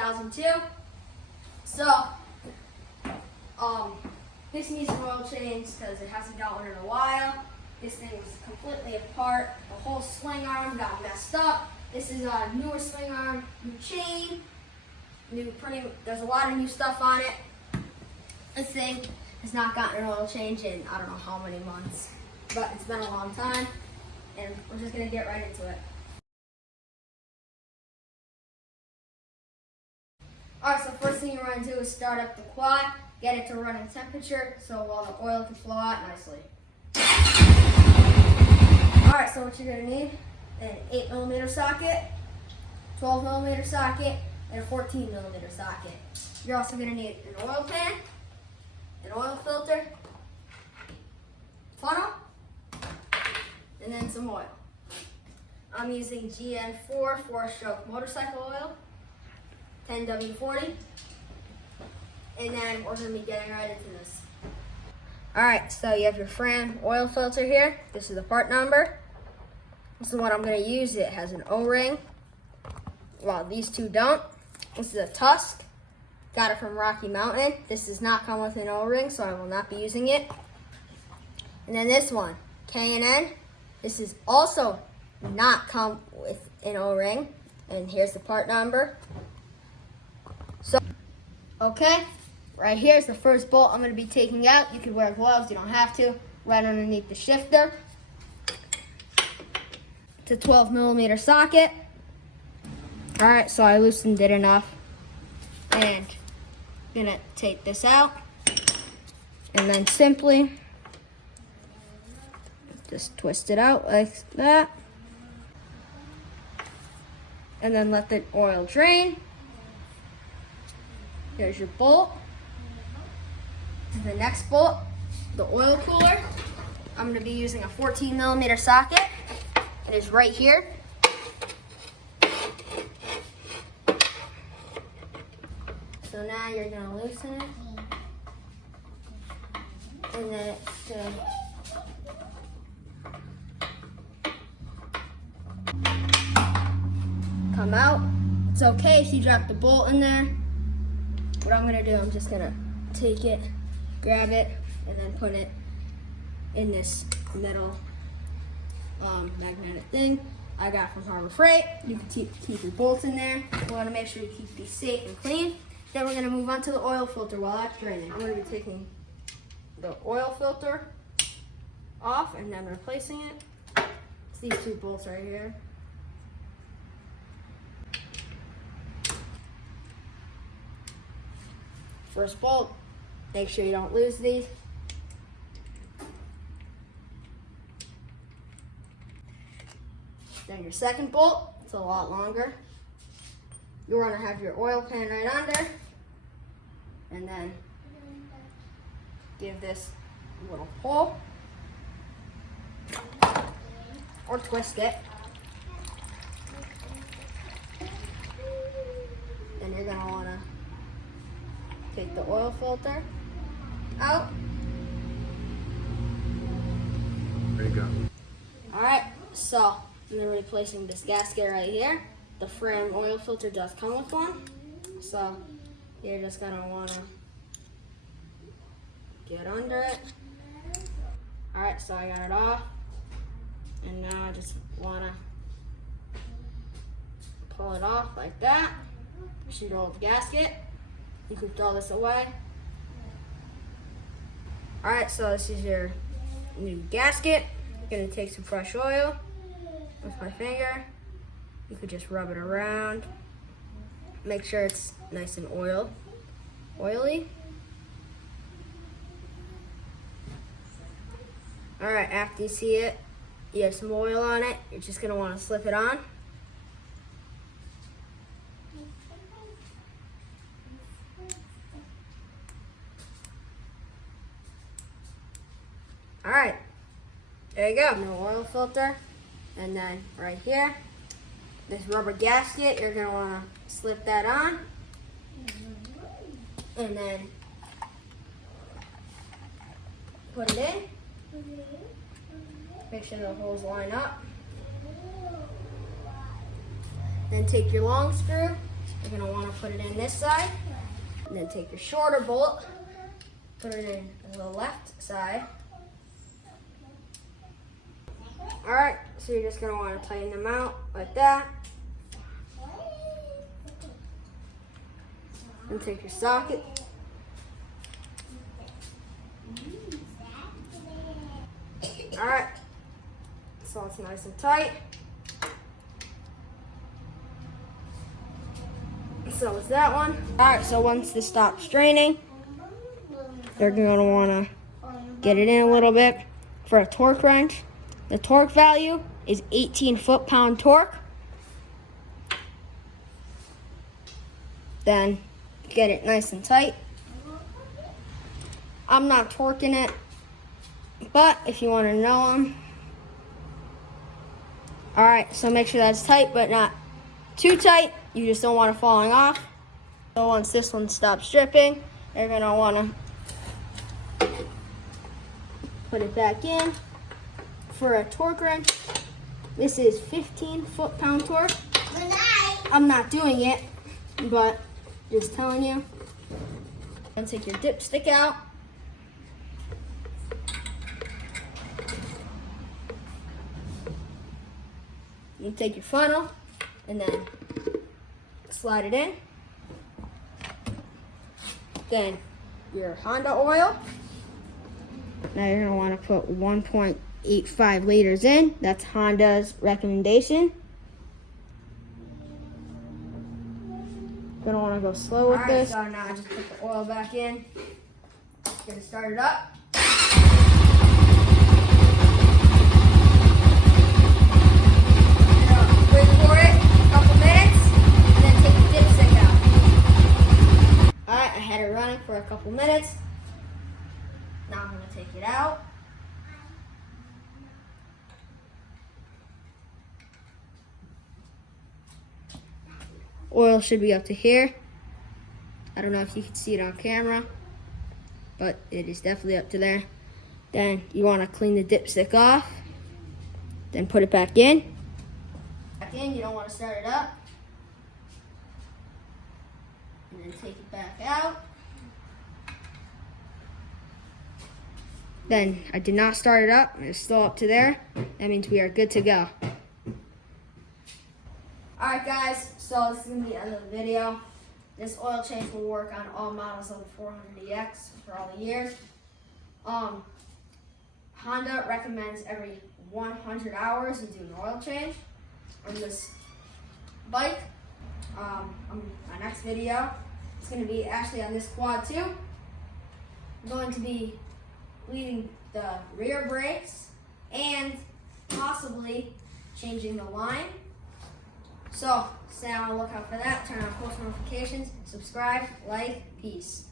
2002. So, this needs an oil change because it hasn't got one in a while. This thing was completely apart. The whole swing arm got messed up. This is a newer swing arm, new chain, there's a lot of new stuff on it. This thing has not gotten an oil change in I don't know how many months, but it's been a long time, and we're just gonna get right into it. Alright, so first thing you want to do is start up the quad, get it to running temperature so while the oil can flow out nicely. Alright, so what you're going to need, an 8mm socket, 12mm socket, and a 14mm socket. You're also going to need an oil pan, an oil filter, funnel, and then some oil. I'm using GN4 4-stroke motorcycle oil, 10W40, and then we're going to be getting right into this. Alright, so you have your Fram oil filter here. This is the part number. This is what I'm going to use. It has an O-ring, while these two don't. This is a Tusk. Got it from Rocky Mountain. This does not come with an O-ring, so I will not be using it. And then this one, K&N. This is also not come with an O-ring. And here's the part number. So, okay, right here's the first bolt I'm going to be taking out. You can wear gloves, you don't have to. Right underneath the shifter. It's a 12mm socket. Alright, so I loosened it enough. And I'm going to take this out. And then simply just twist it out like that. And then let the oil drain. Here's your bolt. The next bolt, the oil cooler. I'm going to be using a 14mm socket. It is right here. So now you're going to loosen it. And then it should come out. It's okay if you drop the bolt in there. What I'm gonna do, I'm just gonna take it, grab it, and then put it in this metal magnetic thing I got from Harbor Freight. You can keep your bolts in there. You wanna make sure you keep these safe and clean. Then we're gonna move on to the oil filter while that's draining. I'm gonna be taking the oil filter off and then replacing it. It's these two bolts right here. First bolt, make sure you don't lose these. Then your second bolt, it's a lot longer. You want to have your oil pan right under, and then give this a little pull, or twist it. Then you're going to want to take the oil filter out. There you go. Alright, so I'm then replacing this gasket right here. The Fram oil filter does come with one. So you're just gonna wanna get under it. Alright, so I got it off. And now I just wanna pull it off like that. Shoot old gasket. You can throw this away. Alright, so this is your new gasket. You're gonna take some fresh oil with my finger. You could just rub it around. Make sure it's nice and oily. Alright, after you see it, you have some oil on it, you're just gonna wanna slip it on. Alright, there you go. No oil filter. And then right here, this rubber gasket, you're gonna wanna slip that on. And then put it in. Make sure the holes line up. Then take your long screw. You're gonna wanna put it in this side. And then take your shorter bolt, put it in the left side. All right, so you're just gonna wanna tighten them out like that. And take your socket. All right, so it's nice and tight. So it's that one. All right, so once this stops straining, they're gonna wanna get it in a little bit. For a torque wrench, the torque value is 18 foot-pound torque. Then get it nice and tight. I'm not torquing it, but if you want to know them. All right, so make sure that's tight, but not too tight. You just don't want it falling off. So once this one stops dripping, you're gonna want to put it back in. For a torque wrench, this is 15 foot-pound torque. I'm not doing it, but just telling you. And take your dipstick out. You take your funnel and then slide it in. Then your Honda oil. Now you're gonna wanna put 1.85 liters in. That's Honda's recommendation. Gonna wanna go slow with this. So now I just put the oil back in. Gonna start it up. Wait for it, a couple minutes, and then take the dipstick out. Alright, I had it running for a couple minutes. Now I'm gonna take it out. Oil should be up to here. I don't know if you can see it on camera, but it is definitely up to there. Then you want to clean the dipstick off, then put it back in. Back in, you don't want to start it up. And then take it back out. Then I did not start it up, it's still up to there. That means we are good to go. Alright guys, so this is going to be the end of the video. This oil change will work on all models of the 400EX for all the years. Honda recommends every 100 hours you do an oil change on this bike. On my next video, it's going to be actually on this quad too. I'm going to be leaving the rear brakes and possibly changing the line. So stay on the lookout for that. Turn on post notifications, subscribe, like, peace.